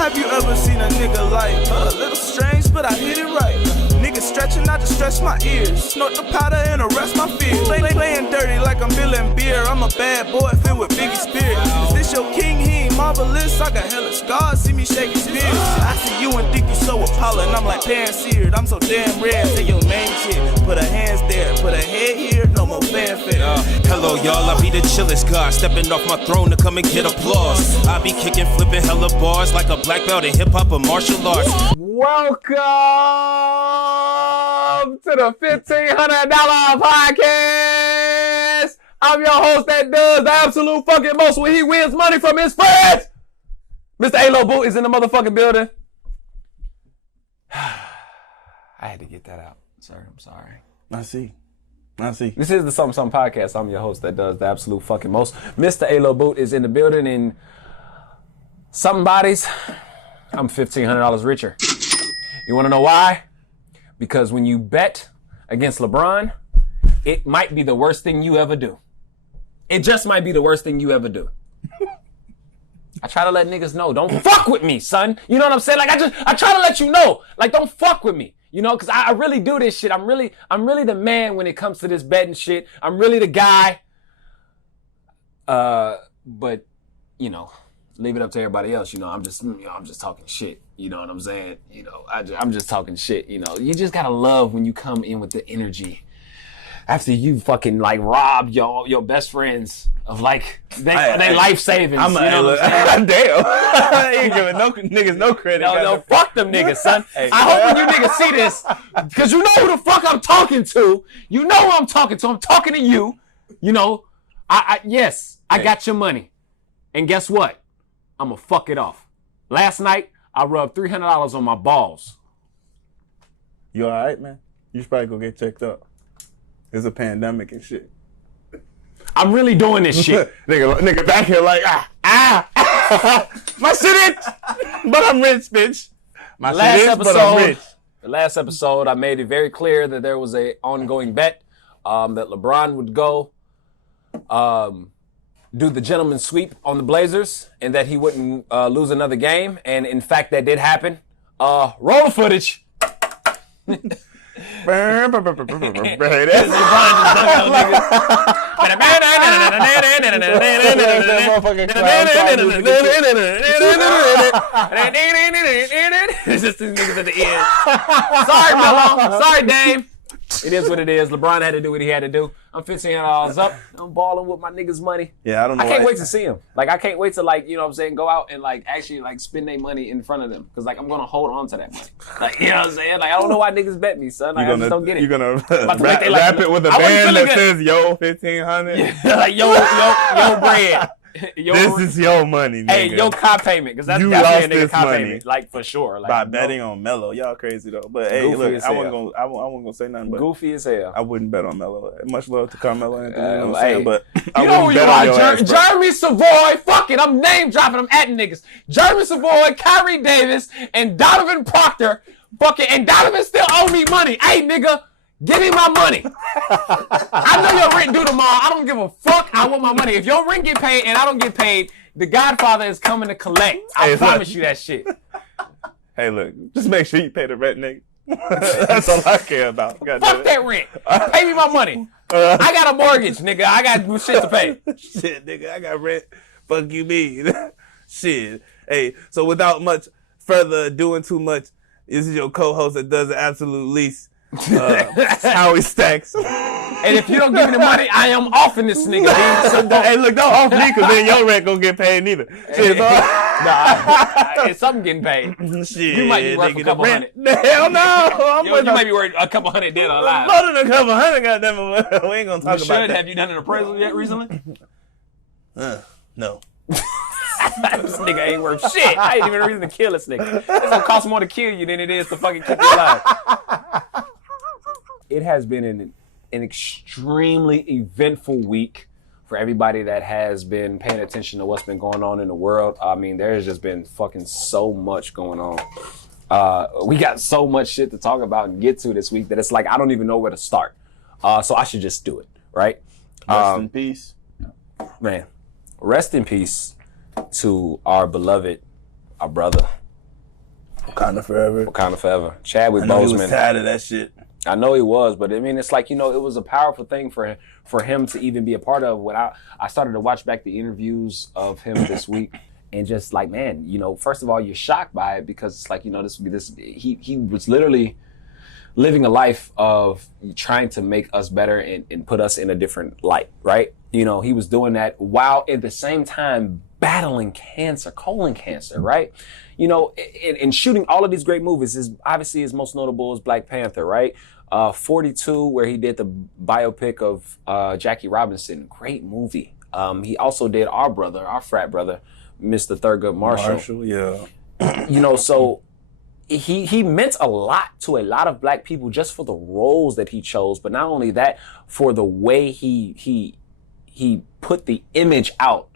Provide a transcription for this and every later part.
Have you ever seen a nigga like a little strange, but I hit it right? Niggas stretching, I just stretch my ears. Snort the powder and arrest my fears. Playing dirty like I'm billing beer. I'm a bad boy filled with Biggie spirit. Is this your king? He ain't marvelous. I got hella scars, see me shaking spirits. I see you and think you so appalling. I'm like pan-seared. I'm so damn rare. Say your name shit. Put her hands there, put her head here. No more fanfare. Hello y'all, I be the chillest guy. Stepping off my throne to come and get applause. I be kicking, flipping hella bars like a black belt in hip-hop or martial arts. Welcome to the $1,500 podcast. I'm your host that does the absolute fucking most when he wins money from his friends. Mr. Aloww Boot is in the motherfucking building. I had to get that out, sir. I'm sorry. I see. This is the Something Something podcast. I'm your host that does the absolute fucking most. Mr. Aloww Boot is in the building, and something bodies, I'm $1,500 richer. You want to know why? Because when you bet against LeBron, it might be the worst thing you ever do. It just might be the worst thing you ever do. I try to let niggas know, don't fuck with me, son. You know what I'm saying? Like I try to let you know, like don't fuck with me. You know, because I really do this shit. I'm really the man when it comes to this betting shit. I'm really the guy. But you know, leave it up to everybody else. You know, I'm just talking shit. You know what I'm saying? You know, I'm just talking shit. You know, you just gotta love when you come in with the energy after you fucking like robbed your best friends of like they life savings. You know what I'm saying? Damn. I ain't giving no niggas no credit. No, fuck them niggas, son. Hey. I hope when you niggas see this, because you know who the fuck I'm talking to. You know who I'm talking to. I'm talking to you. You know, yes, I got your money. And guess what? I'm gonna fuck it off. Last night, I rubbed $300 on my balls. You all right, man? You should probably go get checked up. There's a pandemic and shit. I'm really doing this shit. nigga back here like, my shit itch, but I'm rich, bitch. My shit itch, but I'm rich. The last episode, I made it very clear that there was a ongoing bet that LeBron would go do the gentleman's sweep on the Blazers and that he wouldn't lose another game. And in fact, that did happen. Roll the footage. It's just these niggas at the end. Sorry, Melo. Sorry, Dame. It is what it is. LeBron had to do what he had to do. I'm $1,500 up. I'm balling with my niggas' money. Yeah, I don't know. I can't wait to see him. Like, I can't wait to, like, you know what I'm saying, go out and, like, actually, like, spend their money in front of them. Because, like, I'm going to hold on to that money. Like, you know what I'm saying? Like, I don't know why niggas bet me, son. Like, I just don't get it. You're going to wrap it with a band that says, yo, 1,500? Yeah, like, yo bread. This is your money, nigga. Hey, your car payment, because that's definitely a nigga car payment, like for sure. Like, by betting on Melo, y'all crazy though. But hey, look, I wasn't gonna say nothing. But goofy as hell. I wouldn't bet on Melo. Much love to Carmelo Anthony. You know what I'm hey, saying? But you know who you are, Jeremy Savoy. Fuck it, I'm name dropping. I'm at niggas. Jeremy Savoy, Kyrie Davis, and Donovan Proctor. Fuck it, and Donovan still owe me money. Hey, nigga. Give me my money. I know your rent due tomorrow. I don't give a fuck. I want my money. If your rent get paid and I don't get paid, the Godfather is coming to collect. I promise you that shit. Hey, look, just make sure you pay the rent, nigga. That's all I care about. Fuck that rent. Pay me my money. I got a mortgage, nigga. I got shit to pay. Shit, nigga, I got rent. Fuck you mean. Shit. Hey, so without much further ado and too much, this is your co-host that does the absolute least. Howie Stacks. And if you don't give me the money, I am offing this nigga. Hey, look, don't off me, because then your rent gonna get paid neither. Shit, nah, something getting paid. Shit, you might be worth a couple hundred. Hell no. You might be worth a couple hundred dead or alive. More than a couple hundred, goddamn. We ain't gonna talk about that. Have you done an appraisal yet recently? No. This nigga ain't worth shit. I ain't even a reason to kill this nigga. It's gonna cost more to kill you than it is to fucking keep you alive. It has been an extremely eventful week for everybody that has been paying attention to what's been going on in the world. I mean, there's just been fucking so much going on. We got so much shit to talk about and get to this week that it's like I don't even know where to start. So I should just do it, right? Rest in peace. Man, rest in peace to our beloved, our brother, Wakanda forever. Wakanda forever. Chadwick I know he Boseman. was tired of that shit. I know he was, but I mean, it's like, you know, it was a powerful thing for him to even be a part of. When I started to watch back the interviews of him this week, and just like, man, you know, first of all, you're shocked by it because it's like, you know, he was literally living a life of trying to make us better and put us in a different light, right? You know, he was doing that while at the same time battling cancer, colon cancer, right? You know, and shooting all of these great movies is obviously his most notable is Black Panther, right? 42, where he did the biopic of Jackie Robinson, great movie. He also did our frat brother, Mr. Thurgood Marshall. Yeah. You know, so he meant a lot to a lot of black people just for the roles that he chose, but not only that, for the way he put the image out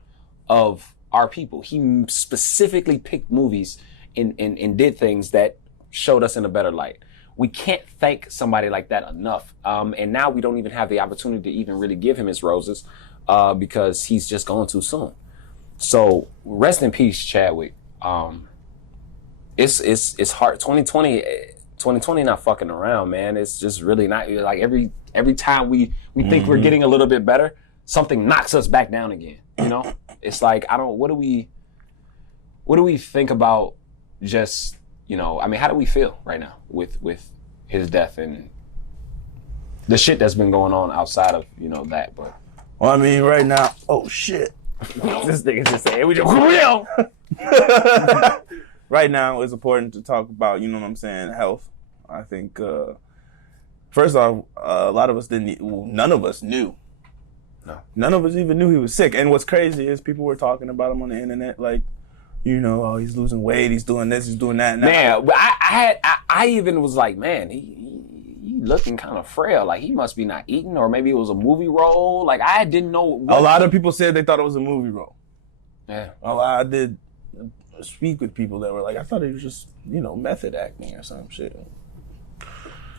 of our people. He specifically picked movies and did things that showed us in a better light. We can't thank somebody like that enough. And now we don't even have the opportunity to even really give him his roses because he's just gone too soon. So rest in peace, Chadwick. It's hard. 2020 not fucking around, man. It's just really not. Like every time we think we're getting a little bit better, something knocks us back down again. You know, it's like what do we think about just, you know, I mean, how do we feel right now with his death and the shit that's been going on outside of, you know, that? But well, I mean, right now, oh shit, this nigga's just saying we just right now it's important to talk about, you know what I'm saying, health. I think first off, a lot of us none of us knew. No. None of us even knew he was sick. And what's crazy is people were talking about him on the internet, like, you know, oh, he's losing weight, he's doing this, he's doing that. Man, I even was like, man, he looking kind of frail. Like, he must be not eating, or maybe it was a movie role. Like, I didn't know. A lot of people said they thought it was a movie role. Yeah. I did speak with people that were like, I thought he was just, you know, method acting or some shit.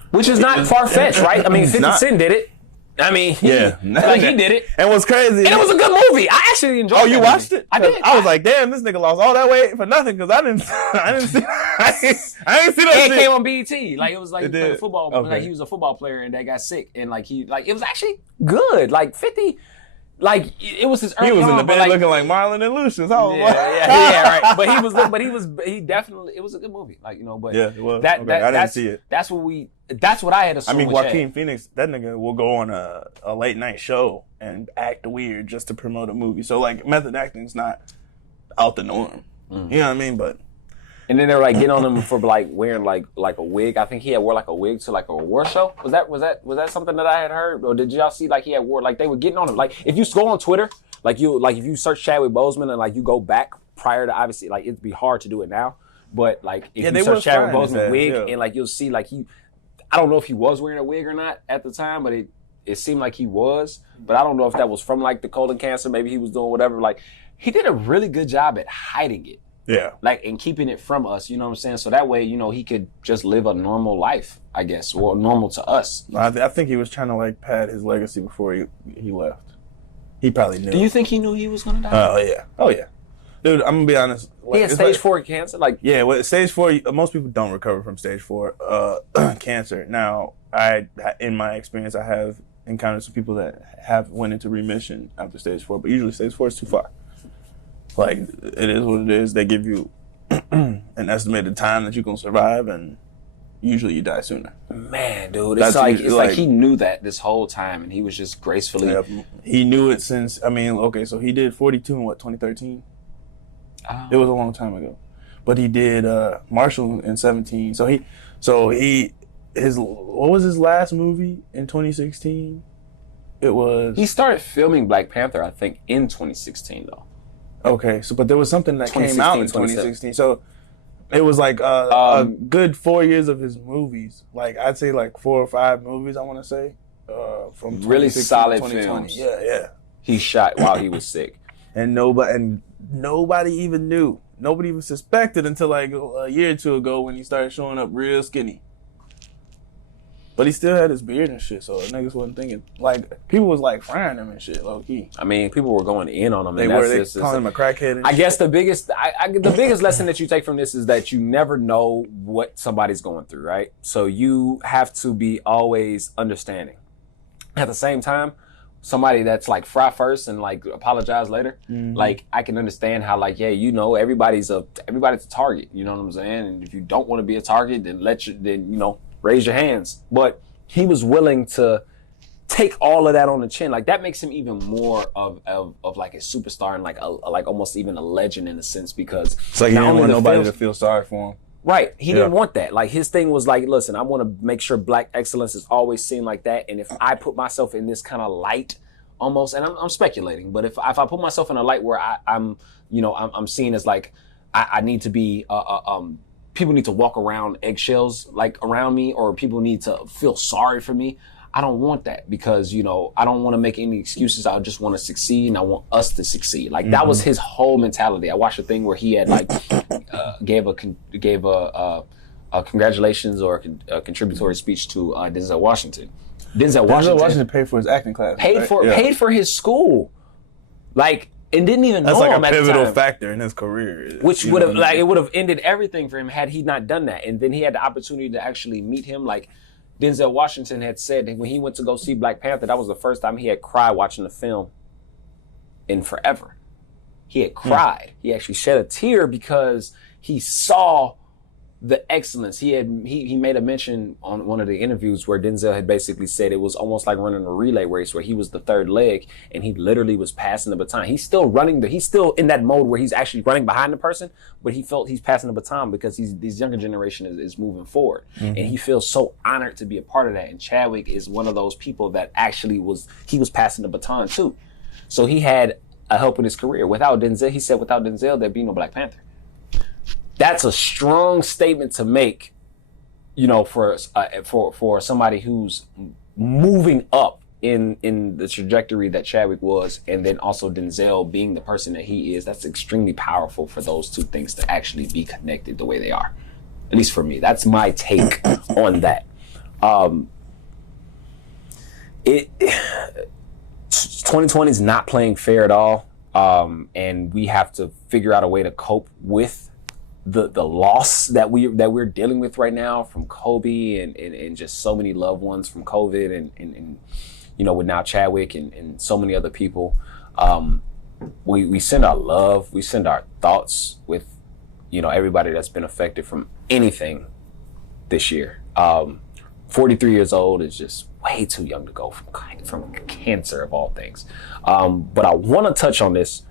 Which is not far-fetched, right? I mean, 50 Cent did it. I mean, yeah, like he did it. And what's crazy, and it was a good movie. I actually enjoyed it. Oh, you watched it? I did. I was like, damn, this nigga lost all that weight for nothing because I didn't see that shit. It came on BET. Like, it was like it football. Okay. Like, he was a football player and that got sick, and it was actually good. Like 50. Like, it was his early He was in the on, bed looking like Marlon and Lucius. Yeah, right. But he definitely, it was a good movie. Like, you know, but yeah, it was. I didn't see it. That's what I had assumed. I mean, Joaquin Phoenix, that nigga will go on a late night show and act weird just to promote a movie. So like, method acting's not out the norm. Mm. You know what I mean? But and then they were like getting on him for like wearing like a wig. I think he had wore like a wig to like a award show. Was that something that I had heard, or did y'all see like he had wore, like they were getting on him? Like, if you go on Twitter, if you search Chadwick Boseman and like you go back prior to, obviously, like, it'd be hard to do it now, but like if you search Chadwick Boseman wig, and like you'll see like I don't know if he was wearing a wig or not at the time, but it seemed like he was. But I don't know if that was from like the colon cancer. Maybe he was doing whatever. Like, he did a really good job at hiding it. Yeah. Like, and keeping it from us, you know what I'm saying? So that way, you know, he could just live a normal life, I guess, or normal to us. I think he was trying to like pad his legacy before he left. He probably knew. Do you think he knew he was going to die? Oh yeah. Dude, I'm gonna be honest. Like, he had stage 4 cancer. Like, yeah, well, stage 4. Most people don't recover from stage 4 cancer. Now, in my experience, I have encountered some people that have went into remission after stage 4, but usually stage 4 is too far. Like, it is what it is. They give you an estimated time that you're gonna survive, and usually you die sooner. Man, dude, it's like he knew that this whole time, and he was just gracefully. Yep. He knew it since. I mean, okay, so he did 42 in 2013. It was a long time ago, but he did Marshall in 17. So what was his last movie in 2016? He started filming Black Panther, I think, in 2016 though. Okay, but there was something that came out in 2016. So it was like a good 4 years of his movies. Like, I'd say like 4 or 5 movies, I want to say, from really solid to 2020. films. Yeah. He shot while he was sick. And nobody even knew. Nobody even suspected until like a year or two ago when he started showing up real skinny. But he still had his beard and shit, so niggas wasn't thinking. Like, people was like frying him and shit, low key. I mean, people were going in on him. They calling him a crackhead. And I guess the biggest lesson that you take from this is that you never know what somebody's going through, right? So you have to be always understanding. At the same time, somebody that's like fry first and like apologize later, like I can understand how like, yeah, you know, everybody's a target. You know what I'm saying? And if you don't want to be a target, then raise your hands. But he was willing to take all of that on the chin. Like that makes him even more of like a superstar and like almost even a legend in a sense, because it's like he didn't want nobody to feel sorry for him. Right. He didn't want that. Like his thing was like, listen, I want to make sure black excellence is always seen like that. And if I put myself in this kind of light almost, and I'm speculating, but if I put myself in a light where I'm seen as like, I need to be, people need to walk around eggshells like around me, or people need to feel sorry for me. I don't want that, because, you know, I don't want to make any excuses. I just want to succeed, and I want us to succeed. Like that was his whole mentality. I watched a thing where he had like gave a congratulations or a contributory speech to Denzel Washington. Denzel Washington paid for his acting class. Paid for his school, like, and didn't even know him at the time. That's like a pivotal factor in his career, which would have it would have ended everything for him had he not done that. And then he had the opportunity to actually meet him. Like Denzel Washington had said that when he went to go see Black Panther, that was the first time he had cried watching the film in forever. He had cried. He actually shed a tear because he saw the excellence. He made a mention on one of the interviews where Denzel had basically said it was almost like running a relay race where he was the third leg and he literally was passing the baton. He's still in that mode where he's actually running behind the person, but he felt he's passing the baton because this younger generation is moving forward. And he feels so honored to be a part of that. And Chadwick is one of those people that actually was passing the baton too. So he had a help in his career. Without Denzel, there'd be no Black Panther. That's a strong statement to make, you know, for somebody who's moving up in the trajectory that Chadwick was, and then also Denzel being the person that he is. That's extremely powerful for those two things to actually be connected the way they are. At least for me, that's my take on that. 2020 is not playing fair at all, and we have to figure out a way to cope with the loss that we're dealing with right now from Kobe and just so many loved ones from COVID and you know, with now Chadwick and so many other people. We send our love, we send our thoughts with, you know, everybody that's been affected from anything this year. 43 years old is just way too young to go from cancer of all things. But I want to touch on this,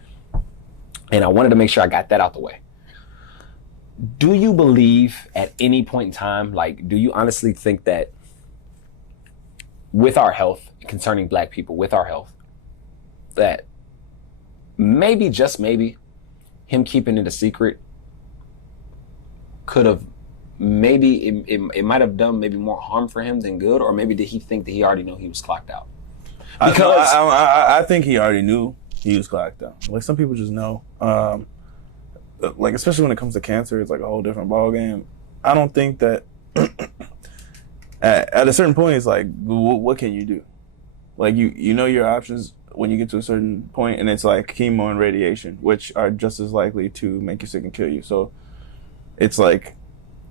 and I wanted to make sure I got that out the way. Do you believe at any point in time, like, do you honestly think that with our health, concerning Black people, with our health, that maybe, just maybe, him keeping it a secret could have, maybe it might have done maybe more harm for him than good, or maybe did he think that he already knew he was clocked out? Because I think he already knew he was clocked out. Like, some people just know. Like, especially when it comes to cancer, it's like a whole different ballgame. I don't think that at a certain point, it's like, what can you do? Like, you know your options when you get to a certain point, and it's like chemo and radiation, which are just as likely to make you sick and kill you. So it's like,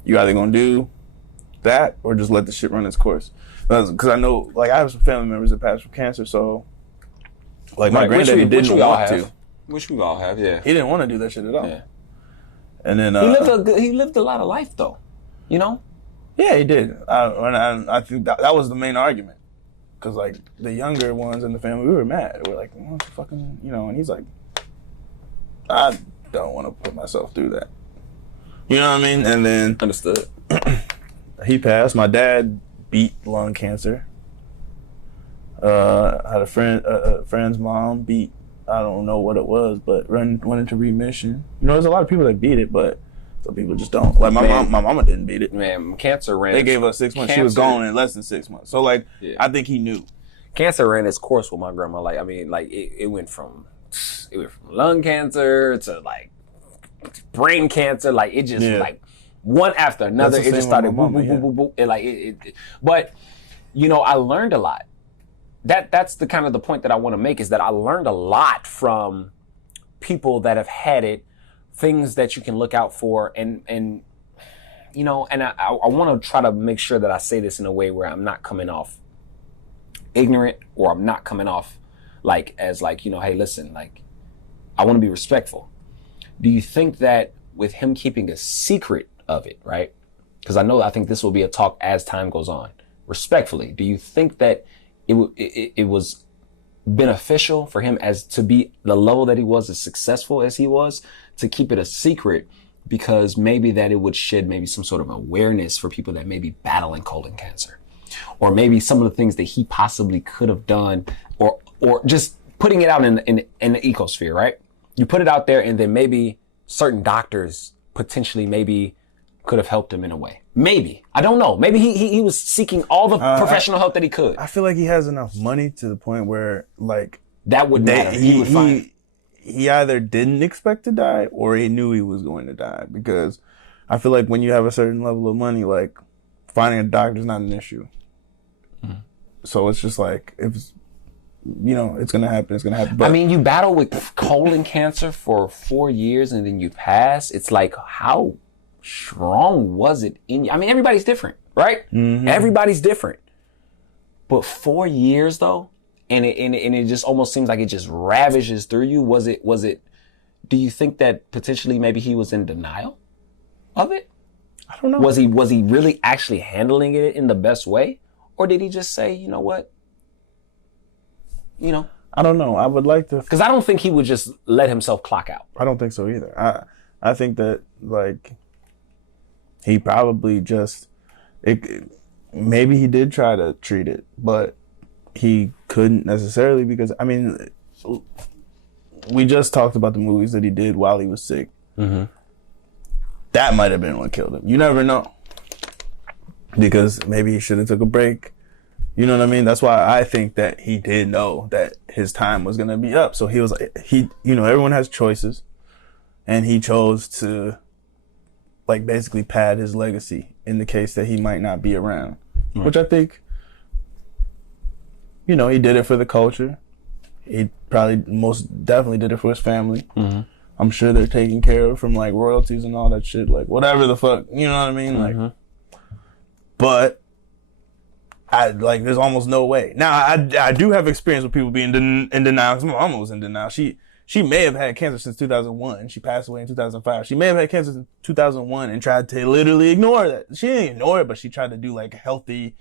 you either gonna do that or just let the shit run its course. Because I know, like, I have some family members that passed from cancer, so like my granddaddy didn't want to. Which we all have, yeah. He didn't want to do that shit at all. Yeah. And then he lived a lot of life though, you know. Yeah, he did. I think that was the main argument, because like the younger ones in the family, we were mad. We're like, oh, fucking, you know. And he's like, I don't want to put myself through that. You know what I mean? And then understood. He passed. My dad beat lung cancer. I had a friend's mom beat, I don't know what it was, but went into remission. You know, there's a lot of people that beat it, but some people just don't. Like my mama didn't beat it. Man, cancer ran. They gave her 6 months. She was gone in less than 6 months. So like, yeah. I think he knew. Cancer ran its course with my grandma. Like, I mean, like it went from lung cancer to like brain cancer. Like it just like one after another. It just started boop, boop, boop, boop, boop. And like but I learned a lot. That's the kind of the point that I want to make, is that I learned a lot from people that have had it, things that you can look out for, and I want to try to make sure that I say this in a way where I'm not coming off ignorant, or I'm not coming off hey, listen, I want to be respectful. Do you think that with him keeping a secret of it, right? Because I think this will be a talk as time goes on. Respectfully, do you think that it was beneficial for him as to be the level that he was, as successful as he was, to keep it a secret, because maybe that it would shed maybe some sort of awareness for people that may be battling colon cancer, or maybe some of the things that he possibly could have done, or just putting it out in the ecosphere, right? You put it out there, and then maybe certain doctors potentially maybe could have helped him in a way. Maybe. I don't know. Maybe he was seeking all the professional help that he could. I feel like he has enough money to the point where, that would matter. He either didn't expect to die, or he knew he was going to die. Because I feel like when you have a certain level of money, finding a doctor is not an issue. Mm-hmm. So it's just if it's going to happen, it's going to happen. But you battle with colon cancer for 4 years and then you pass. It's how strong was it in you? Everybody's different, right? Mm-hmm. Everybody's different. But 4 years though, and it just almost seems like it just ravages through you. Was it, do you think that potentially maybe he was in denial of it? I don't know. Was he really actually handling it in the best way? Or did he just say, you know what? I don't know. I would like to, because I don't think he would just let himself clock out. I don't think so either. I think that he probably just maybe he did try to treat it, but he couldn't necessarily, because we just talked about the movies that he did while he was sick. Mm-hmm. That might have been what killed him. You never know, because maybe he should have took a break. You know what I mean? That's why I think that he did know that his time was going to be up. So he was everyone has choices, and he chose to basically pad his legacy in the case that he might not be around, right. Which I think, he did it for the culture. He probably most definitely did it for his family. Mm-hmm. I'm sure they're taken care of from royalties and all that shit, whatever the fuck, you know what I mean? Mm-hmm. But there's almost no way. Now, I do have experience with people being in denial. My mama was in denial. She may have had cancer since 2001. She passed away in 2005. She may have had cancer in 2001 and tried to literally ignore that. She didn't ignore it, but she tried to do healthy,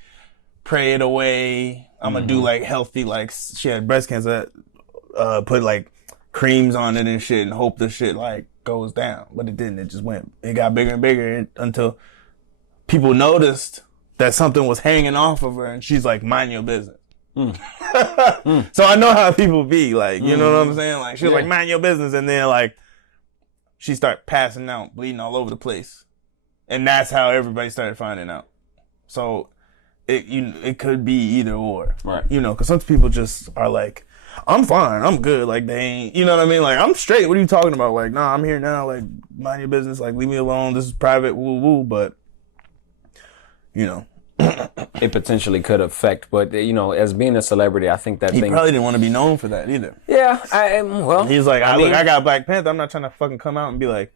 pray it away. I'm gonna do healthy, she had breast cancer, put creams on it and shit and hope the shit goes down. But it didn't. It just it got bigger and bigger until people noticed that something was hanging off of her, and she's mind your business. So I know how people be, you know what I'm saying? She was mind your business, and then she started passing out, bleeding all over the place. And that's how everybody started finding out. So it could be either or. Right. Because some people just are I'm fine, I'm good, they ain't, you know what I mean? I'm straight, what are you talking about? Nah, I'm here now, mind your business, leave me alone, this is private, woo woo, but it potentially could affect, but as being a celebrity, I think that he probably didn't want to be known for that either. Yeah, he's I got Black Panther. I'm not trying to fucking come out and be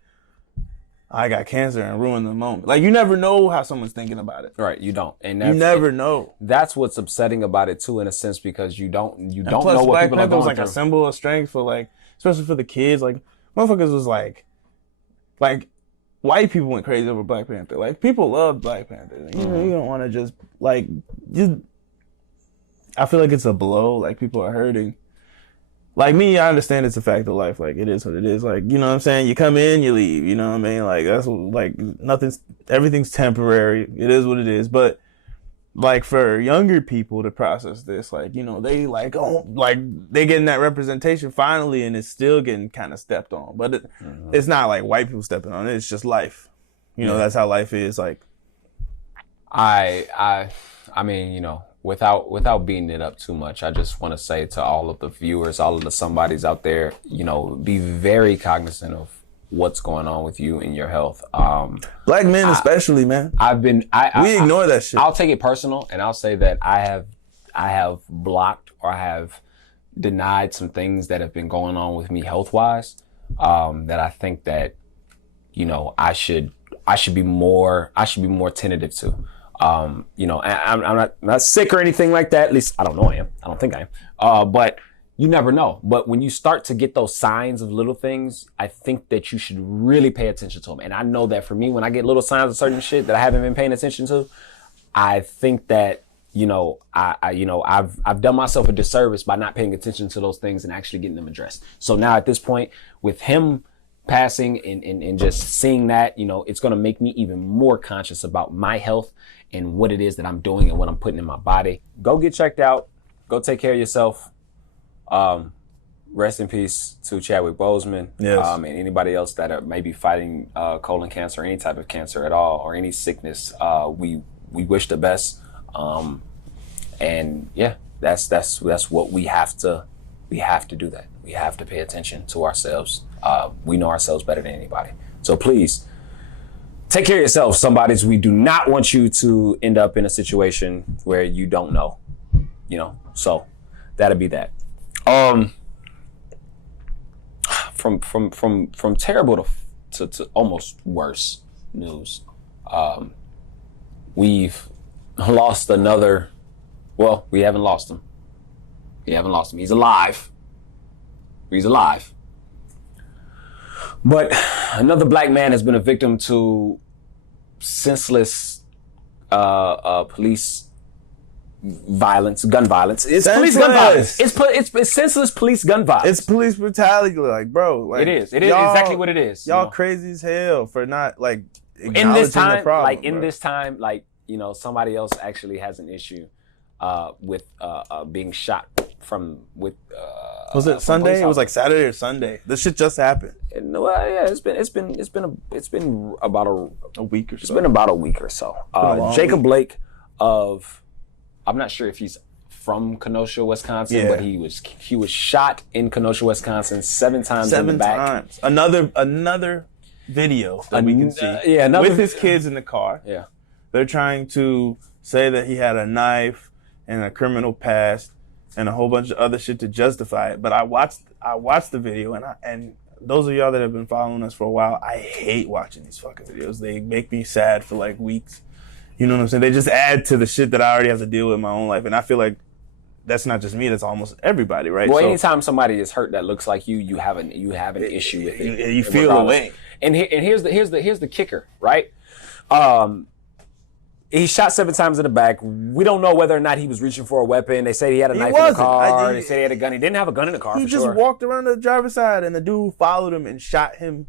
I got cancer and ruin the moment. You never know how someone's thinking about it. Right, you don't, and you never know. That's what's upsetting about it too, in a sense, because you don't know what Black people Panther are going was through. A symbol of strength for especially for the kids. Motherfuckers was white people went crazy over Black Panther. People love Black Panther. You don't want to just I feel it's a blow. People are hurting. Me, I understand it's a fact of life. It is what it is. You know what I'm saying? You come in, you leave. You know what I mean? That's everything's temporary. It is what it is. But for younger people to process this, they they getting that representation finally, and it's still getting kind of stepped on. But it's not white people stepping on it. It's just life. That's how life is. I mean, without beating it up too much, I just want to say to all of the viewers, all of the somebodies out there, be very cognizant what's going on with you and your health. Black men especially, man. We ignore that shit. I'll take it personal, and I'll say that I have blocked or I have denied some things that have been going on with me health-wise, that I think that, I should be more tentative to. I'm not sick or anything like that. At least I don't know I am. I don't think I am. But you never know. But when you start to get those signs of little things, I think that you should really pay attention to them. And I know that for me, when I get little signs of certain shit that I haven't been paying attention to, I think that, I've done myself a disservice by not paying attention to those things and actually getting them addressed. So now at this point, with him passing and just seeing that, it's going to make me even more conscious about my health and what it is that I'm doing and what I'm putting in my body. Go get checked out. Go take care of yourself. Rest in peace to Chadwick Boseman. Yes. And anybody else that are maybe fighting colon cancer or any type of cancer at all or any sickness. We wish the best. And yeah, that's what we have to do that. We have to pay attention to ourselves. We know ourselves better than anybody. So please take care of yourself, somebodies. We do not want you to end up in a situation where you don't know, so that'll be that. From terrible to almost worse news. We've lost another. Well, we haven't lost him. He's alive. But another black man has been a victim to senseless police violence, gun violence. It's police gun violence. It's senseless police gun violence. It's police brutality, bro. It is exactly what it is. Y'all crazy as hell for not acknowledging in this time, the problem. Somebody else actually has an issue with being shot with. Was it Sunday? It was like Saturday or Sunday. This shit just happened. Well, yeah, it's been about a week or so. It's been about a week or so. Jacob Blake I'm not sure if he's from Kenosha, Wisconsin, but he was shot in Kenosha, Wisconsin 7 times in the back. 7 times. Another video that we can see. With his kids in the car. Yeah. They're trying to say that he had a knife and a criminal past and a whole bunch of other shit to justify it. But I watched the video, and those of y'all that have been following us for a while, I hate watching these fucking videos. They make me sad for weeks. You know what I'm saying? They just add to the shit that I already have to deal with in my own life. And I feel like that's not just me, that's almost everybody, right? Well, anytime somebody is hurt that looks like you have an issue with it. You feel the way. And here's the kicker, right? He shot 7 times in the back. We don't know whether or not he was reaching for a weapon. They say he had a knife in the car. They say he had a gun. He didn't have a gun in the car. He just walked around the driver's side, and the dude followed him and shot him.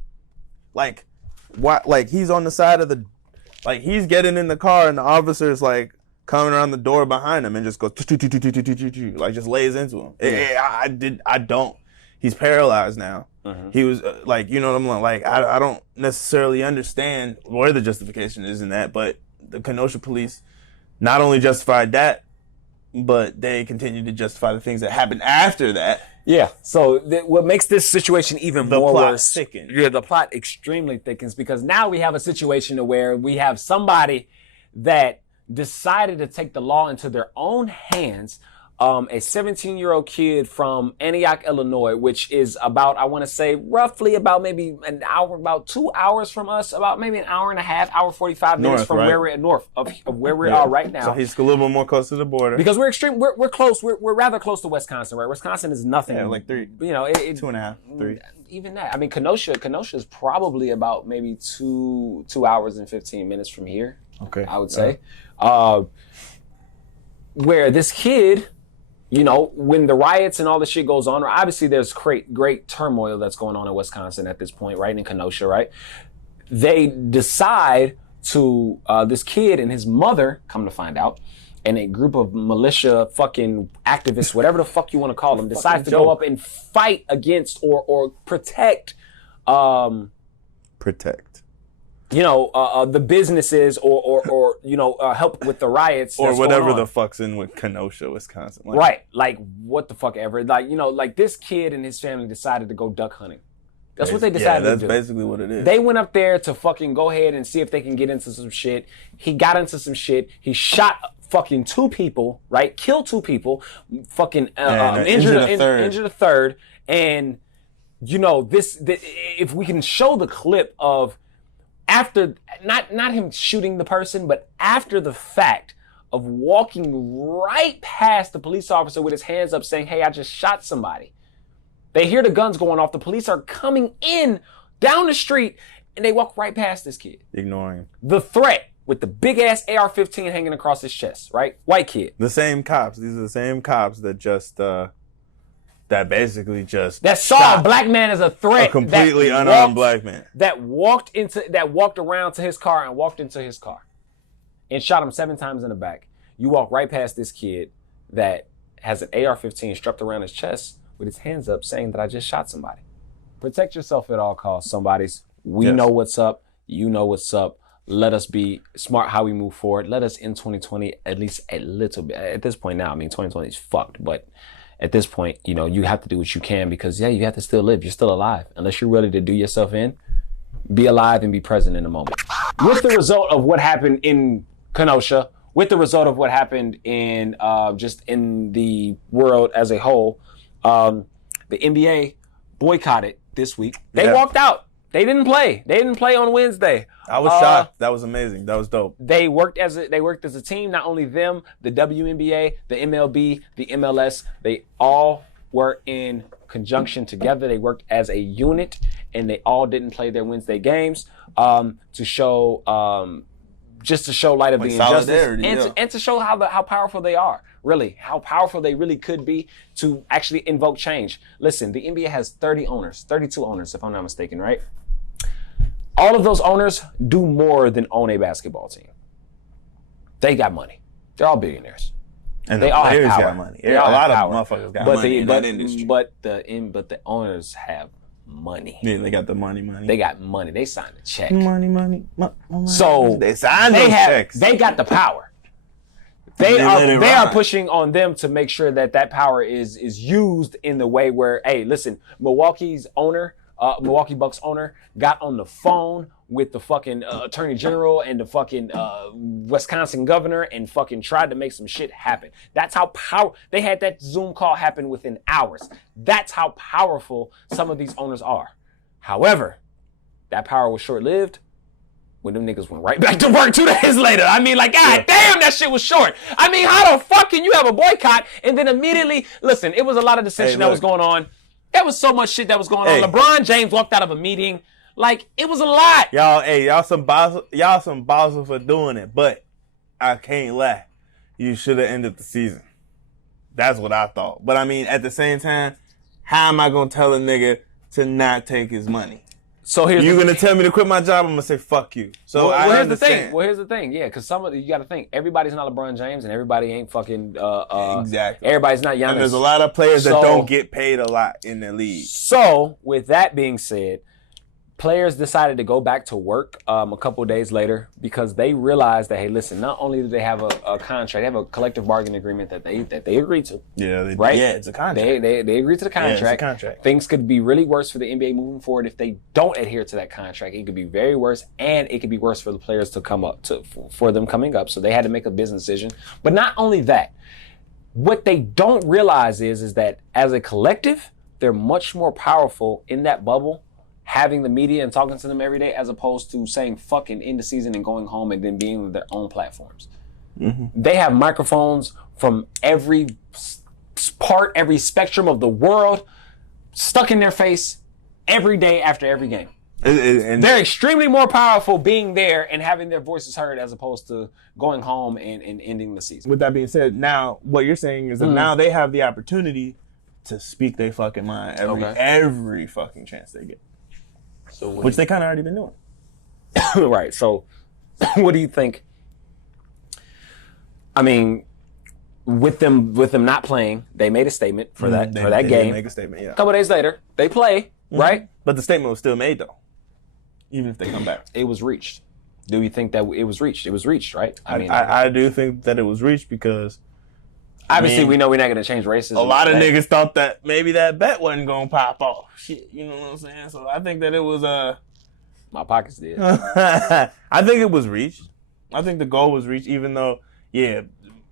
He's on the side of the. He's getting in the car, and the officer's coming around the door behind him and just goes just lays into him. I don't. He's paralyzed now. Mm-hmm. He was you know what I'm like. I don't necessarily understand where the justification is in that, but the Kenosha police not only justified that, but they continued to justify the things that happened after that. Yeah. So what makes this situation even more worse? Thickens. Yeah, the plot extremely thickens because now we have a situation where we have somebody that decided to take the law into their own hands. A 17-year-old kid from Antioch, Illinois, which is about, I want to say, roughly about maybe an hour, about 2 hours from us, about maybe an hour and a half, hour 45 minutes from where we're at, north of where we are right now. So he's a little bit more close to the border. Because we're close, we're rather close to Wisconsin, right? Wisconsin is nothing. Yeah, 3. 2.5, 3. Even that. I mean, Kenosha is probably about maybe 2 hours and 15 minutes from here. Okay. I would say. Where this kid, when the riots and all the shit goes on, obviously there's great turmoil that's going on in Wisconsin at this point, right? In Kenosha, right? They decide to, this kid and his mother, come to find out, and a group of militia fucking activists, whatever the fuck you want to call them, decides to go up and fight against or protect, the businesses or help with the riots or whatever the fuck's in with Kenosha, Wisconsin. Right. What the fuck ever. This kid and his family decided to go duck hunting. That's what they decided to do. Yeah, that's basically what it is. They went up there to fucking go ahead and see if they can get into some shit. He got into some shit. He shot fucking 2 people, right? Killed 2 people, fucking injured a third. And, you know, if we can show the clip of after, not him shooting the person, but after the fact of walking right past the police officer with his hands up saying, hey, I just shot somebody. They hear the guns going off. The police are coming in down the street, and they walk right past this kid. Ignoring him. The threat with the big-ass AR-15 hanging across his chest, right? White kid. The same cops. These are the same cops that just, that saw a black man as a threat. A completely unarmed black man. That walked around to his car and walked into his car and shot him 7 times in the back. You walk right past this kid that has an AR-15 strapped around his chest with his hands up saying that I just shot somebody. Protect yourself at all costs, somebodies. We know what's up. You know what's up. Let us be smart how we move forward. Let us end 2020 at least a little bit. At this point now, I mean, 2020 is fucked. But at this point, you know, you have to do what you can because, yeah, you have to still live. You're still alive. Unless you're ready to do yourself in, be alive and be present in the moment. With the result of what happened in Kenosha, with the result of what happened in just in the world as a whole, the NBA boycotted this week. They walked out. They didn't play. They didn't play on Wednesday. I was shocked. That was amazing. That was dope. They worked as a team. Not only them, the WNBA, the MLB, the MLS. They all were in conjunction together. They worked as a unit, and they all didn't play their Wednesday games to show just to show light of the injustice and to show how powerful they are. Really, how powerful they really could be to actually invoke change. Listen, the NBA has 32 owners, if I'm not mistaken, right? All of those owners do more than own a basketball team. They got money. They're all billionaires. And they all have power. Got money. A lot of motherfuckers got money in that industry. But the owners have money. Yeah, they got the money. They got money. They signed a check. Money. So they signed those checks. They got the power. They are pushing on them to make sure that power is used in the way where, hey, listen, Milwaukee Bucks owner got on the phone with the fucking attorney general and the fucking Wisconsin governor and fucking tried to make some shit happen. That's how they had that Zoom call happen within hours. That's how powerful some of these owners are. However, that power was short-lived when them niggas went right back to work 2 days later. I mean, like, God damn, that shit was short. I mean, how the fuck can you have a boycott and then immediately, listen, it was a lot of dissension that was going on. There was so much shit that was going on. LeBron James walked out of a meeting. Like, it was a lot. Y'all some Basel for doing it, but I can't lie. You should have ended the season. That's what I thought. But I mean, at the same time, how am I gonna tell a nigga to not take his money? So you're gonna tell me to quit my job? I'm gonna say fuck you. So here's the thing. Here's the thing. Yeah, because you got to think everybody's not LeBron James and everybody ain't fucking. Exactly. Everybody's not Giannis. And there's a lot of players that don't get paid a lot in the league. So with that being said, players decided to go back to work a couple of days later because they realized that, hey, listen, not only do they have a contract, they have a collective bargaining agreement that they agreed to. Yeah, right? Yeah, it's a contract. They agreed to the contract. Yeah, it's a contract. Things could be really worse for the NBA moving forward if they don't adhere to that contract. It could be very worse, and it could be worse for the players to come up for them coming up. So they had to make a business decision. But not only that, what they don't realize is that as a collective, they're much more powerful in that bubble, having the media and talking to them every day, as opposed to saying fucking end the season and going home and then being with their own platforms. Mm-hmm. They have microphones from every part, every spectrum of the world stuck in their face every day after every game. And they're extremely more powerful being there and having their voices heard as opposed to going home and ending the season. With that being said, now what you're saying is that now they have the opportunity to speak their fucking mind every fucking chance they get. So which they kind of already been doing. Right. So what do you think? I mean, with them not playing, they made a statement for that game. They make a statement, yeah. A couple days later, they play, right? But the statement was still made though. Even if they come back. It was reached. Do you think that it was reached? It was reached, right? I do think that it was reached because Obviously, we know we're not going to change racism. A lot of niggas thought that maybe that bet wasn't going to pop off. Shit, you know what I'm saying? So I think that it was My pockets did. I think it was reached. I think the goal was reached, even though,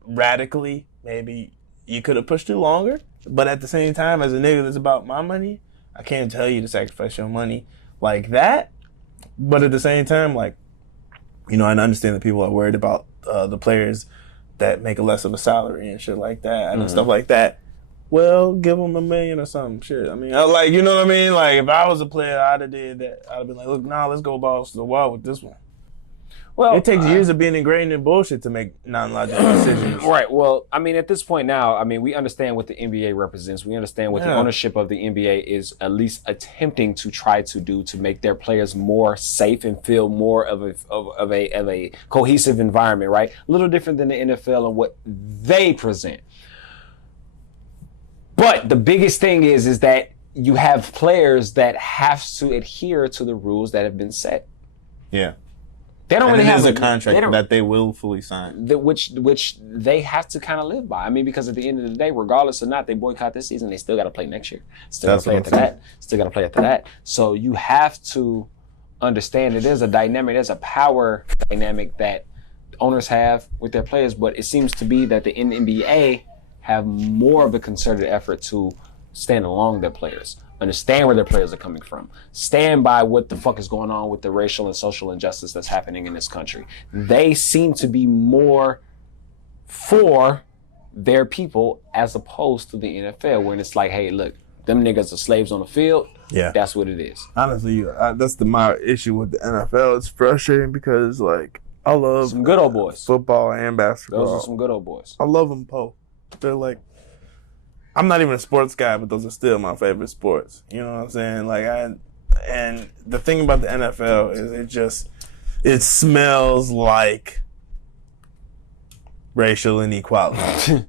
radically, maybe you could have pushed it longer. But at the same time, as a nigga that's about my money, I can't tell you to sacrifice your money like that. But at the same time, like, I understand that people are worried about the players that make less of a salary and shit like that and stuff like that. Well, give them $1 million or something. Shit. I mean, you know what I mean? Like, if I was a player, I'd have did that. I'd have been like, look, let's go balls to the wall with this one. Well, it takes years of being ingrained in bullshit to make non-logical decisions. Right. Well, I mean, at this point now, we understand what the NBA represents. We understand what the ownership of the NBA is at least attempting to try to do to make their players more safe and feel more of a cohesive environment, right? A little different than the NFL and what they present. But the biggest thing is that you have players that have to adhere to the rules that have been set. Yeah. They don't really have a contract that they willfully sign, which they have to kind of live by. I mean, because at the end of the day, regardless or not, they boycott this season, they still got to play next year. Still got to play after that. Still got to play after that. So you have to understand that there's a dynamic, there's a power dynamic that owners have with their players. But it seems to be that the NBA have more of a concerted effort to stand along their players. Understand where their players are coming from. Stand by what the fuck is going on with the racial and social injustice that's happening in this country. They seem to be more for their people as opposed to the NFL, when it's like, hey, look, them niggas are slaves on the field. Yeah, that's what it is. Honestly, that's my issue with the NFL. It's frustrating because, like, I love some good old boys, football and basketball. Those are some good old boys. I love them, Poe. They're like, I'm not even a sports guy, but those are still my favorite sports. You know what I'm saying? Like, and the thing about the NFL is it smells like racial inequality.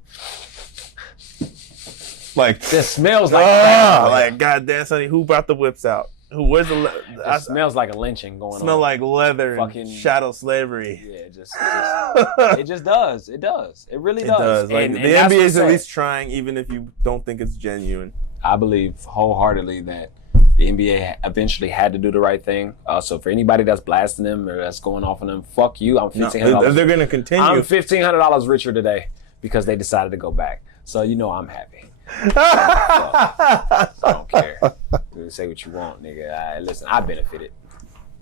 Like, it smells like crap. Like, goddamn, Sonny, who brought the whips out? Where's the? It smells like a lynching going on. Smell like leather and shadow slavery. Yeah, it just does. It does. It really does. Like, the NBA is at least trying, even if you don't think it's genuine. I believe wholeheartedly that the NBA eventually had to do the right thing. So for anybody that's blasting them or that's going off on them, fuck you. I'm $1,500. They're going to continue. I'm $1,500 richer today because they decided to go back. So I'm happy. So I don't care. You say what you want, nigga. Listen, I benefited.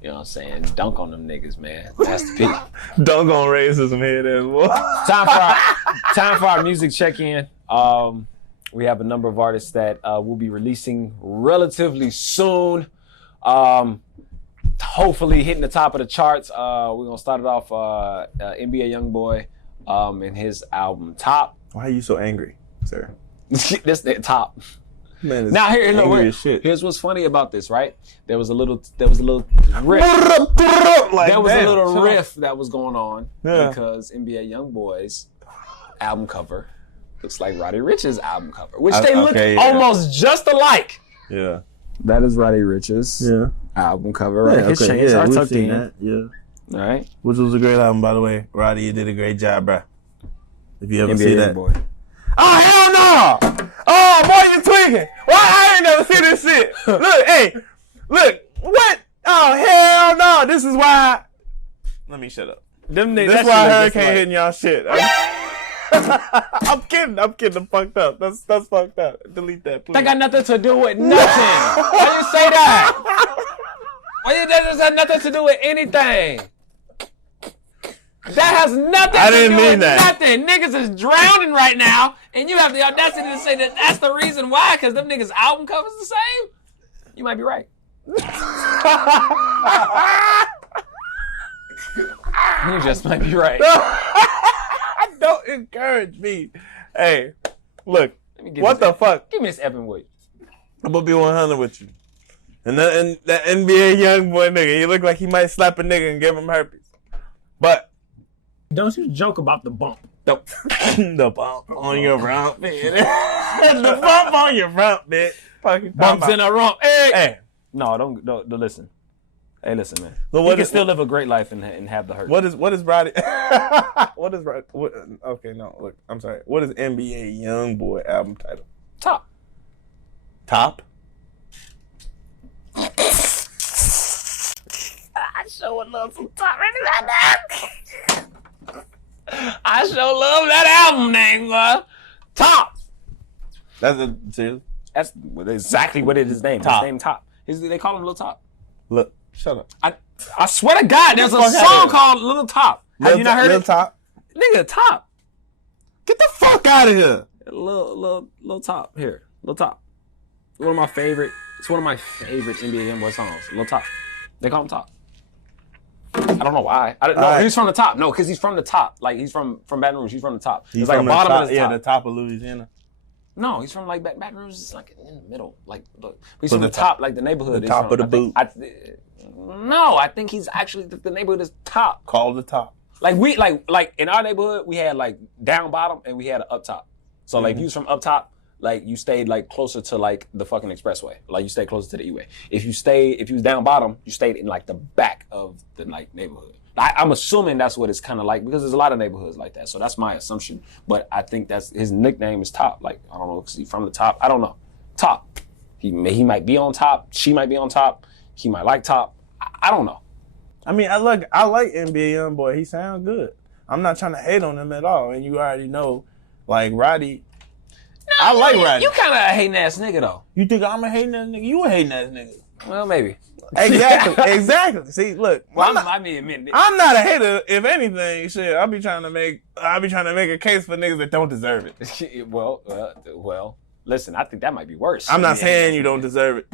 You know what I'm saying? Dunk on them niggas, man. That's the peak. Dunk on racism head as well. Time for our music check-in. We have a number of artists that will be releasing relatively soon. Hopefully hitting the top of the charts. We're gonna start it off NBA Youngboy and his album Top. Why are you so angry, sir? This Top. Man, now here's what's funny about this, right? There was a little riff. There was a little riff that was going on because NBA Youngboy's album cover looks like Roddy Ricch's album cover, which they look almost just alike. Yeah, that is Roddy Ricch's album cover. Right, his chains are tucked in. That. Yeah, all right. Which was a great album, by the way. Roddy, you did a great job, bro. If you ever NBA see that. Youngboy. Oh, hell no! Oh, boy, you tweaking. Why? I ain't never seen this shit. Look, hey, look, what? Oh, hell no. This is why. Let me shut up. This is why Hurricane hitting y'all shit. I'm kidding. I'm fucked up. That's fucked up. Delete that, please. That got nothing to do with nothing. Why you say that? That has nothing to do with anything. That has nothing to do with nothing. Niggas is drowning right now, and you have the audacity to say that that's the reason why, because them niggas' album covers the same? You might be right. You just might be right. Don't encourage me. Hey, look, what the fuck? Give me this Evan Williams. I'm going to be 100 with you. And that NBA Youngboy nigga, he look like he might slap a nigga and give him herpes. But don't you joke about the bump. The bump on your rump, man. The bump on your rump, man. Bumps in a rump. Hey. No, don't listen. Hey, listen, man. So You can still live a great life and have the hurt. What is Roddy? Okay, no, look, I'm sorry. What is NBA YoungBoy album title? Top. Top? I sure would love some top right now. I sure love that album name, boy. Top. Seriously? That's exactly what it is named. Top. His name Top. They call him Little Top. Look, shut up. I swear to God, there's a song called Little Top. Have you not heard Little it? Top? Nigga, Top. Get the fuck out of here. Little Top. Here. Little Top. It's one of my favorite NBA YoungBoy songs. Little Top. They call him Top. I don't know why. I don't know. Right. He's from the top. No, because he's from the top. Like, he's from Baton Rouge. He's from the top. He's it's like from the bottom top, of the yeah, top. the top of Louisiana. No, he's from like Baton Rouge is like in the middle. Like, look, he's So from the the top, like the neighborhood. the is top from, of the boot. No, I think he's actually the neighborhood is top. Called the top. Like we like in our neighborhood, we had like down bottom and we had an up top. So like if you was from up top, like you stayed like closer to like the fucking expressway. Like you stayed closer to the E-way. If you was down bottom, you stayed in like the back of the like neighborhood. I'm assuming that's what it's kind of like because there's a lot of neighborhoods like that. So that's my assumption. But I think that's his nickname is Top. Like I don't know, because he's from the top. I don't know. Top. He might be on top. She might be on top. He might like Top. I don't know. I mean, I like NBA YoungBoy. He sounds good. I'm not trying to hate on him at all. And you already know, like Roddy. I like Roddy. You kind of a hating ass nigga though. You think I'm a hating ass nigga? You a hating ass nigga. Well, maybe. Exactly. See, look, Well, I mean, admit it. I'm not a hater. If anything, shit, I'll be trying to make a case for niggas that don't deserve it. well, listen, I think that might be worse. I'm not saying you don't deserve it,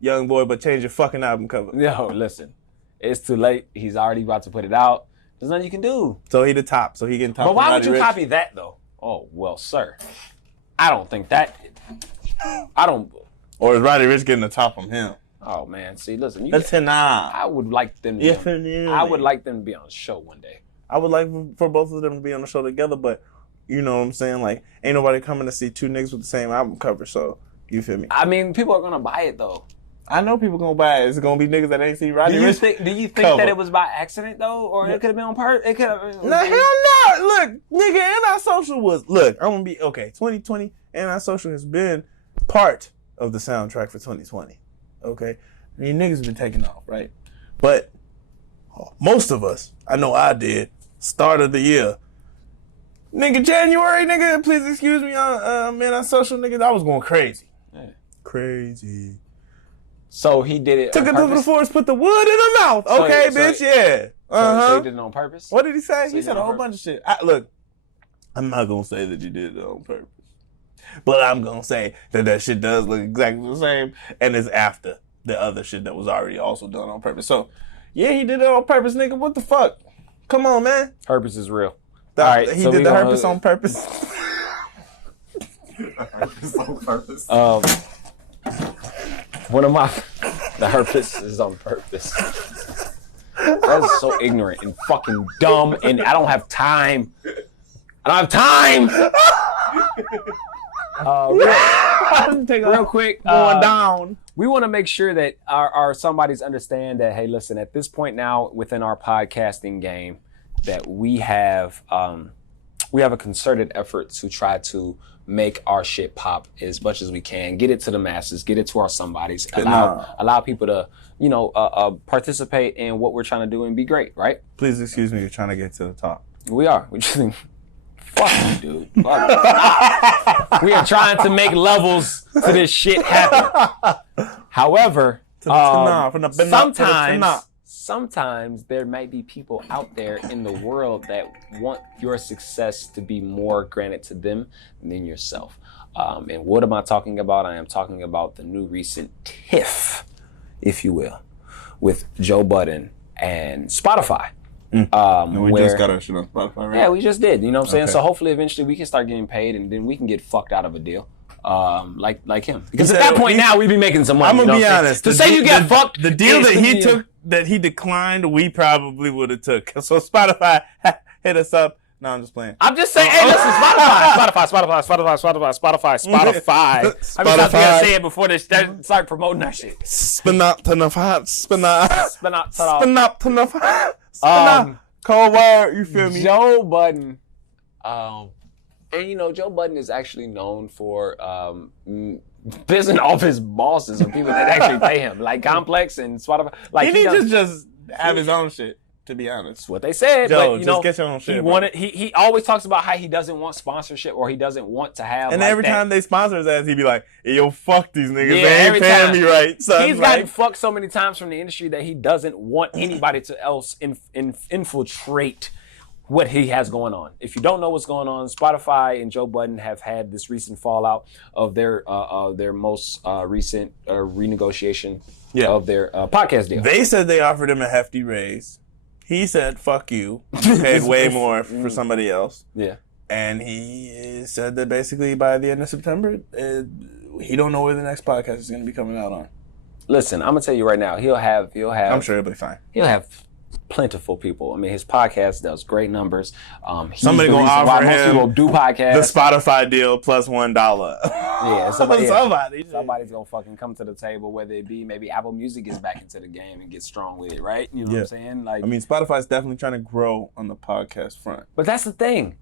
young boy, but change your fucking album cover. No, listen, it's too late. He's already about to put it out. There's nothing you can do. So he the top. So he getting top. But why would Roddy you Ricch. copy that though? Oh well, sir, I don't think that. I don't. Or is Roddy Ricch getting the top from him? Oh man, see, listen, That's nah. I would like them. I would like them to be on the show one day. I would like for both of them to be on the show together, but you know what I'm saying? Like, ain't nobody coming to see two niggas with the same album cover, so you feel me? I mean, people are gonna buy it though. I know people gonna buy it. It's gonna be niggas that ain't see Roddy Ricch. Do you think cover. that it was by accident though, or it could have been on purpose? It could have. No, hell no. Look, nigga, Antisocial was. Look, I'm gonna be okay. 2020, Antisocial has been part of the soundtrack for 2020. Okay, I mean niggas been taking off, right? But most of us, I know I did. Start of the year, nigga, January, nigga. Please excuse me, Antisocial, nigga. I was going crazy, crazy. So he did it. Took it to the forest, put the wood in the mouth. Okay, bitch, yeah. So he did it on purpose? What did he say? So He said a whole bunch of shit. Look, I'm not gonna say that he did it on purpose, but I'm gonna say that shit does look exactly the same, and it's after the other shit that was already also done on purpose. So, yeah, he did it on purpose, nigga. What the fuck? Come on, man. Herpes is real. All right, he so did the herpes on purpose. Herpes on purpose. The herpes is on purpose. That is so ignorant and fucking dumb, and I don't have time. Real quick, Going down. we want to make sure that our somebodies understand that, hey, listen, at this point now within our podcasting game, that we have a concerted effort to try to make our shit pop as much as we can, get it to the masses, get it to our somebodies, allow people to, participate in what we're trying to do and be great, right? Please excuse me. You're trying to get to the top. We are. We just think, fuck you, dude. Fuck. We are trying to make levels to this shit happen. However, sometimes there might be people out there in the world that want your success to be more granted to them than yourself. And what am I talking about? I am talking about the new recent tiff, if you will, with Joe Budden and Spotify. And we just got our shit on Spotify, right? Yeah, we just did. You know what I'm saying? Okay. So hopefully eventually we can start getting paid and then we can get fucked out of a deal. Like him. Because at that point now we'd be making some money. I'm gonna be honest. To say you get fucked. The deal that he took, that he declined, we probably would have took. So Spotify hit us up. No, I'm just playing. I'm just saying, hey, listen, Spotify. How many times we gotta say it before they start promoting that shit? Spin up to the cold word, you feel me? Joe Budden, and Joe Budden is actually known for pissing off his bosses or people that actually pay him, like Complex and Spotify. Like he needs to just have his own shit. To be honest, that's what they said. Joe, but just get your own shit. He always talks about how he doesn't want sponsorship or he doesn't want to have. And like every time they sponsor his ass, he be like, hey, "Yo, fuck these niggas. Yeah, they ain't paying me right." So he's gotten fucked so many times from the industry that he doesn't want anybody to else infiltrate what he has going on. If you don't know what's going on, Spotify and Joe Budden have had this recent fallout of their most recent renegotiation of their podcast deal. They said they offered him a hefty raise. He said, "Fuck you." He paid way more for somebody else. Yeah. And he said that basically by the end of September, he don't know where the next podcast is going to be coming out on. Listen, I'm gonna tell you right now, he'll have. I'm sure it'll be fine. He'll have plentiful people. I mean, his podcast does great numbers. Somebody gonna offer most him people do podcasts. The Spotify deal plus $1. Yeah, somebody's gonna fucking come to the table. Whether it be maybe Apple Music gets back into the game and gets strong with it, right? You know what I'm saying? Like, I mean, Spotify's definitely trying to grow on the podcast front. But that's the thing.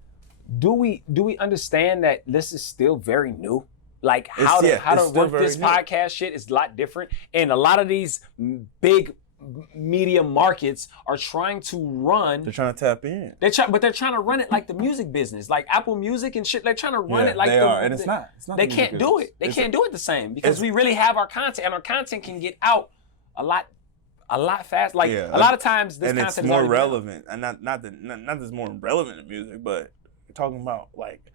Do we understand that this is still very new? Like how to work this podcast shit is a lot different, and a lot of these big media markets are trying to run. They're trying to tap in. But they're trying to run it like the music business, like Apple Music and shit. They're trying to run it like they are, and it's not. They can't do it. They can't do it the same because we really have our content, and our content can get out a lot fast. Like a lot of times, this and content it's more is relevant, and not that it's more relevant to music, but we're talking about like.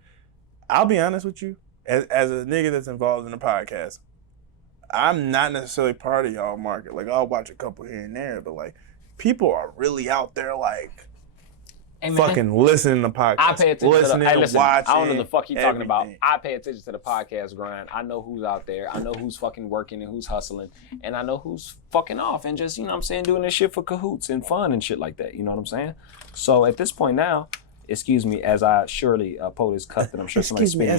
I'll be honest with you, as a nigga that's involved in a podcast. I'm not necessarily part of y'all market. Like, I'll watch a couple here and there, but like, people are really out there like fucking listening to podcasts. I pay attention watching. I don't know the fuck you talking about. Everything. I pay attention to the podcast grind. I know who's out there. I know who's fucking working and who's hustling. And I know who's fucking off and just, you know what I'm saying, doing this shit for cahoots and fun and shit like that. You know what I'm saying? So at this point now, excuse me, as I surely pull this cup that I'm sure somebody's spitting.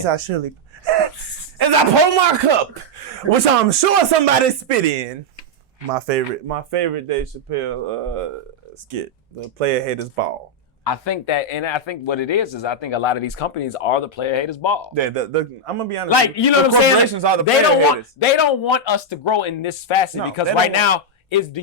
As I pull my cup, which I'm sure somebody spit in. My favorite Dave Chappelle skit, the player haters ball. I think what it is I think a lot of these companies are the player haters ball. Yeah, I'm gonna be honest. Like, you know what I'm saying? Corporations are the player haters. They don't want us to grow in this facet because right now. Do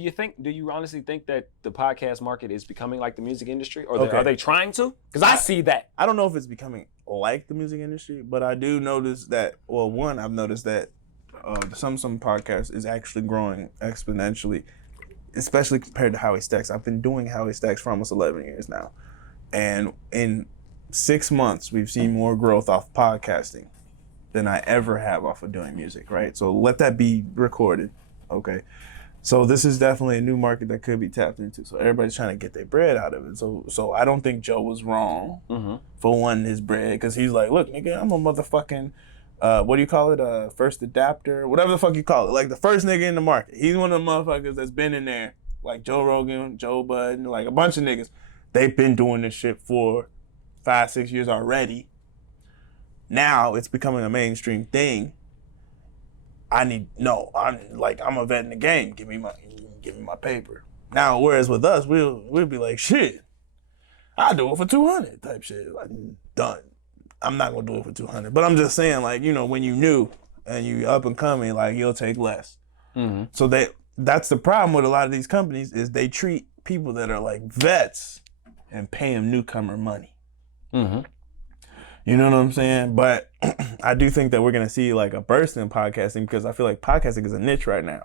you honestly think that the podcast market is becoming like the music industry, or are they trying to? Because I see that. I don't know if it's becoming like the music industry, but I do notice that. Well, one, I've noticed that some podcasts is actually growing exponentially, especially compared to Howie Stacks. I've been doing Howie Stacks for almost 11 years now, and in 6 months, we've seen more growth off podcasting than I ever have off of doing music. Right, so let that be recorded. Okay. So this is definitely a new market that could be tapped into. So everybody's trying to get their bread out of it. So I don't think Joe was wrong for wanting his bread, because he's like, look, nigga, I'm a motherfucking, what do you call it? First adapter, whatever the fuck you call it. Like the first nigga in the market. He's one of the motherfuckers that's been in there, like Joe Rogan, Joe Budden, like a bunch of niggas. They've been doing this shit for 5-6 years already. Now it's becoming a mainstream thing. I'm a vet in the game. Give me my paper. Now, whereas with us, we'll be like, shit, I'll do it for 200 type shit. Like, done. I'm not gonna do it for 200. But I'm just saying, like, you know, when you new and you up and coming, like, you'll take less. Mm-hmm. So that's the problem with a lot of these companies, is they treat people that are like vets and pay them newcomer money. Mm-hmm. You know what I'm saying? But I do think that we're going to see like a burst in podcasting, because I feel like podcasting is a niche right now.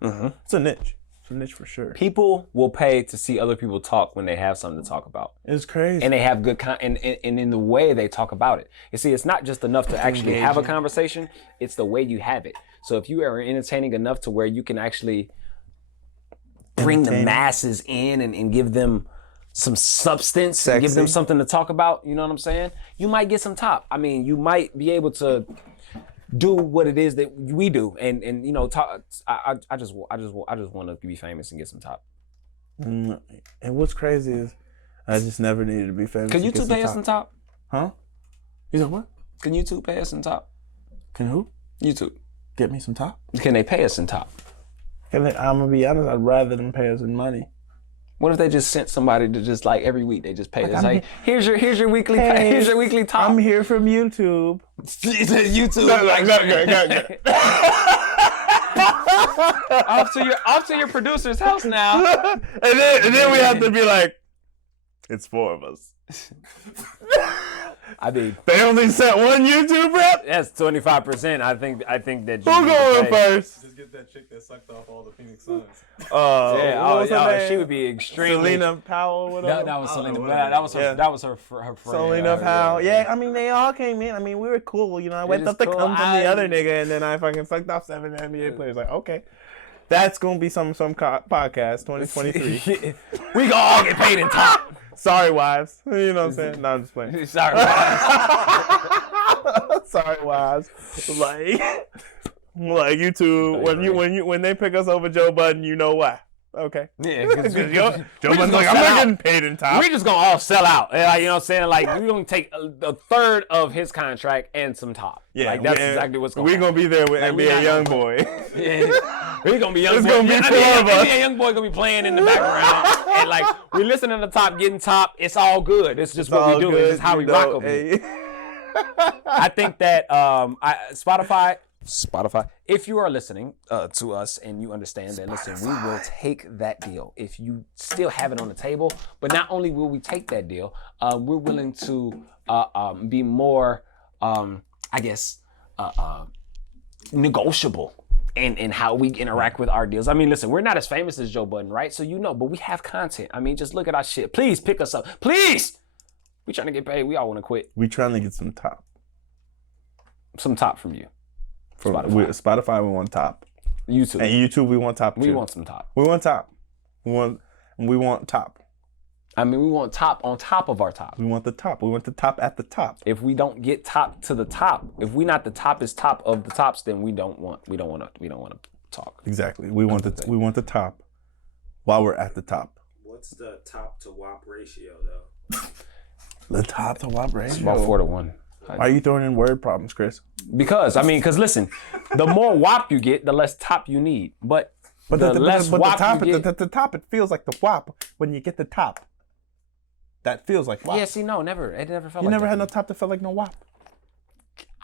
Mm-hmm. It's a niche. It's a niche for sure. People will pay to see other people talk when they have something to talk about. It's crazy. And they have good and in the way they talk about it. You see, it's not just enough to actually have a conversation. It's the way you have it. So if you are entertaining enough to where you can actually bring the masses in and give them some substance, and give them something to talk about, you know what I'm saying? You might get some top. I mean, you might be able to do what it is that we do, and you know, talk. I just want to be famous and get some top. And what's crazy is, I just never needed to be famous. Can to get YouTube pay us some top? Huh? You said what? Can YouTube pay us some top? Can who? YouTube. Get me some top? Can they pay us some top? I'm gonna be honest, I'd rather them pay us in money. What if they just sent somebody to just like every week they just pay us like here's your weekly pay, here's your weekly top. I'm here from YouTube. YouTube. Off to your producer's house now. and then we have to be like, it's 4 of us. I mean, they only sent one YouTube rep. That's 25%. I think that. Who going first? Just get that chick that sucked off all the Phoenix Suns. She would be extremely. Selena Powell, whatever. That was Selena. That was her friend. Selena Powell. Yeah, I mean they all came in. I mean we were cool. You know, I went up to come from the other nigga, and then I fucking sucked off 7 NBA players. Like, okay, that's gonna be some podcast 2023. We gonna all get paid in top. Sorry, wives. You know what I'm saying? No, I'm just playing. Sorry, wives. Sorry, wives. Like you two, when they pick us over Joe Budden, you know why? Okay. Yeah, because Joe Budden's like, I'm not getting paid in top. We're just gonna all sell out. Like, you know what I'm saying? Like we're gonna take a third of his contract and some top. Yeah, like that's exactly what's going. We're gonna be there with NBA YoungBoy. Yeah, we're gonna be YoungBoy. It's gonna be 4 of us. NBA YoungBoy gonna be playing in the background, and like we listening to top, getting top. It's all good. It's just what we do. It's just how we rock over here. I think that Spotify, if you are listening to us and you understand that, listen, we will take that deal. If you still have it on the table, but not only will we take that deal, we're willing to be more, negotiable in how we interact with our deals. I mean, listen, we're not as famous as Joe Budden, right? So but we have content. I mean, just look at our shit. Please pick us up. Please! We trying to get paid. We all want to quit. We trying to get some top. Some top from you. Spotify, we want top. YouTube. And YouTube, we want top too. We want some top. We want top. We want top. I mean, we want top on top of our top. We want the top. We want the top at the top. If we don't get top to the top, if we not the toppest top of the tops, then we don't want to talk. Exactly. We want the top while we're at the top. What's the top to WAP ratio though? The top to WAP ratio. It's about 4-1. Why are you throwing in word problems, Chris? Because listen, the more WAP you get, the less top you need. But the less WAP you get, the top, it feels like the WAP when you get the top. That feels like WAP. Yeah, see, no, never. It never felt like that. You never had no top that felt like no WAP.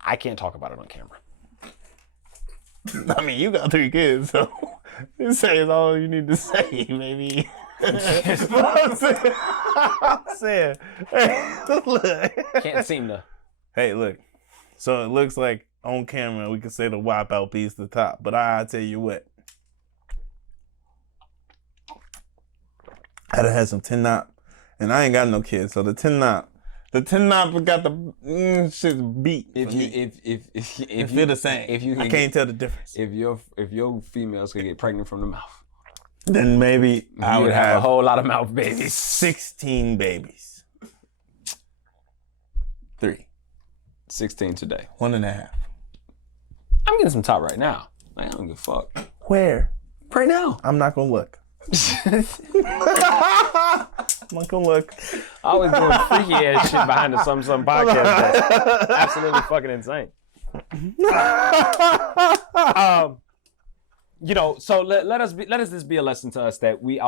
I can't talk about it on camera. I mean, you got 3 kids, so you say it's all you need to say, maybe. I'm saying. Hey, look. Can't seem to. Hey, look. So it looks like on camera we can say the WAP LP is the top, but I tell you what. I done had some 10 knot, and I ain't got no kids, so the 10 knot got the shit's beat. If they're the same, I can't tell the difference. If your females could get pregnant from the mouth, then maybe I would have a whole lot of mouth babies. 16 babies. 3. 16 today. 1.5. I'm getting some top right now. I don't give a fuck. Where? Right now. I'm not gonna look. I'm not gonna look. I always doing freaky ass shit behind the some podcast. That's absolutely fucking insane. So let us this be a lesson to us that we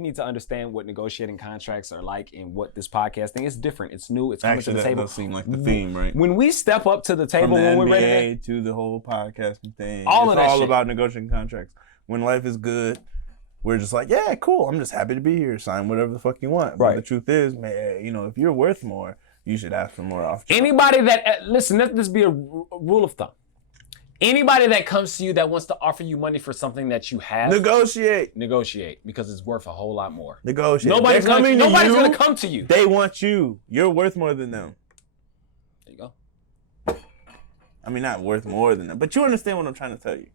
need to understand what negotiating contracts are like and what this podcast thing is different. It's new. It's coming to the table. That does seem like the theme, right? When we step up to the table, From the when we're NBA ready to the whole podcasting thing, it's all shit. about negotiating contracts. When life is good, we're just like, yeah, cool. I'm just happy to be here. Sign whatever the fuck you want. Right. But the truth is, man, if you're worth more, you should ask for more often. Anybody that listen, let this be a rule of thumb. Anybody that comes to you that wants to offer you money for something that you have, negotiate because it's worth a whole lot more. Negotiate. Nobody's gonna come to you. They want you. You're worth more than them. There you go. I mean, not worth more than them, but you understand what I'm trying to tell you.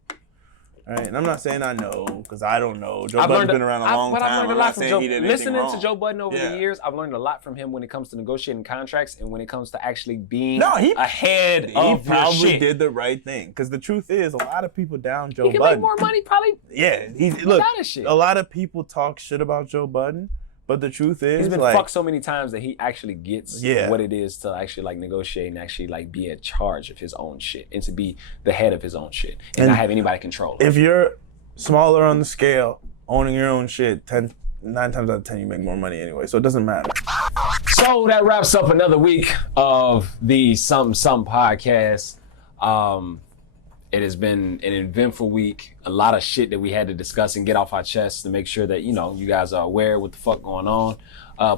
All right, and I'm not saying I know, because I don't know. Joe Budden's been around a long time. I've learned a lot from Joe. He did anything Listening wrong. to Joe Budden over the years, I've learned a lot from him when it comes to negotiating contracts and when it comes to actually being ahead of your shit. He probably did the right thing, because the truth is, a lot of people down Joe Budden. He can make more money, probably. Yeah, look, a lot of people talk shit about Joe Budden, But the truth is, he's been like, fucked so many times that he actually gets Yeah. what it is to actually like negotiate and actually like be in charge of his own shit and to be the head of his own shit and not have anybody control him. if you're smaller on the scale, owning your own shit, 9 times out of 10 you make more money anyway, so it doesn't matter. So that wraps up another week of the Something podcast. It has been an eventful week. A lot of shit that we had to discuss and get off our chests to make sure that, you know, you guys are aware of what the fuck going on.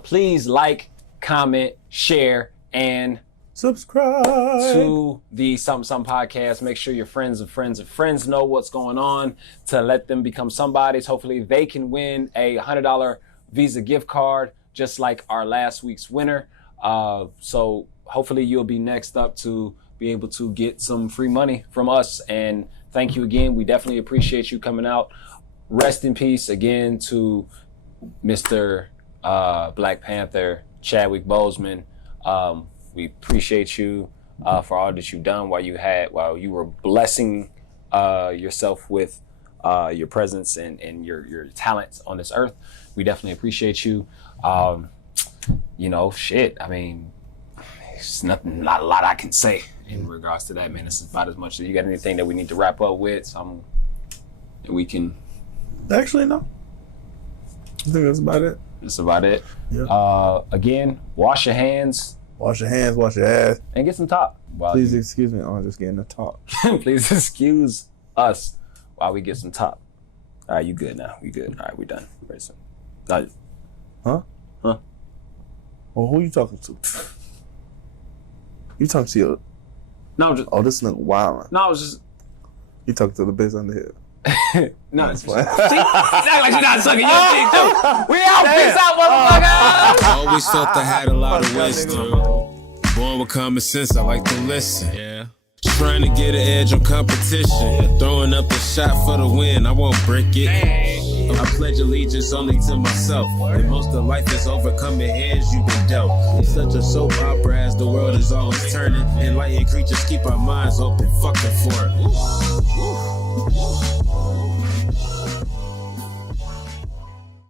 Please like, comment, share, and Subscribe to the Something podcast. Make sure your friends of friends of friends know what's going on to let them become somebodies. Hopefully they can win a $100 Visa gift card, just like our last week's winner. So hopefully you'll be next up to be able to get some free money from us. And thank you again. We definitely appreciate you coming out. Rest in peace again to Mr. Black Panther, Chadwick Boseman. We appreciate you for all that you've done while you were blessing yourself with your presence and your talents on this earth. We definitely appreciate you. You know, shit. I mean, it's not a lot I can say in regards to that, man. This is about as much. You got anything that we need to wrap up with? Something that we can. Actually, no. I think that's about it. That's about it. Yeah. Again, wash your hands. Wash your hands, wash your ass. And get some top. Please excuse me, I'm just getting the top. Please excuse us while we get some top. All right, you good now. We good. All right, we done. Very soon. Huh? Huh? Well, who you talking to? You talking to your... No, just... Oh, this nigga wildin'. No, I was just... You talking to the bitch on the hill. No, it's fine. She act like she not sucking your dick, too. We out. Peace out, motherfuckers. Always felt I had a lot of wisdom. Born with common sense, I like to listen. Yeah. Trying to get an edge on competition. Throwing up the shot for the win, I won't break it. I pledge allegiance only to myself. And most of life is overcoming hands you've been dealt. It's such a soap opera as the world is always turning. Enlightened creatures keep our minds open, fucking for it.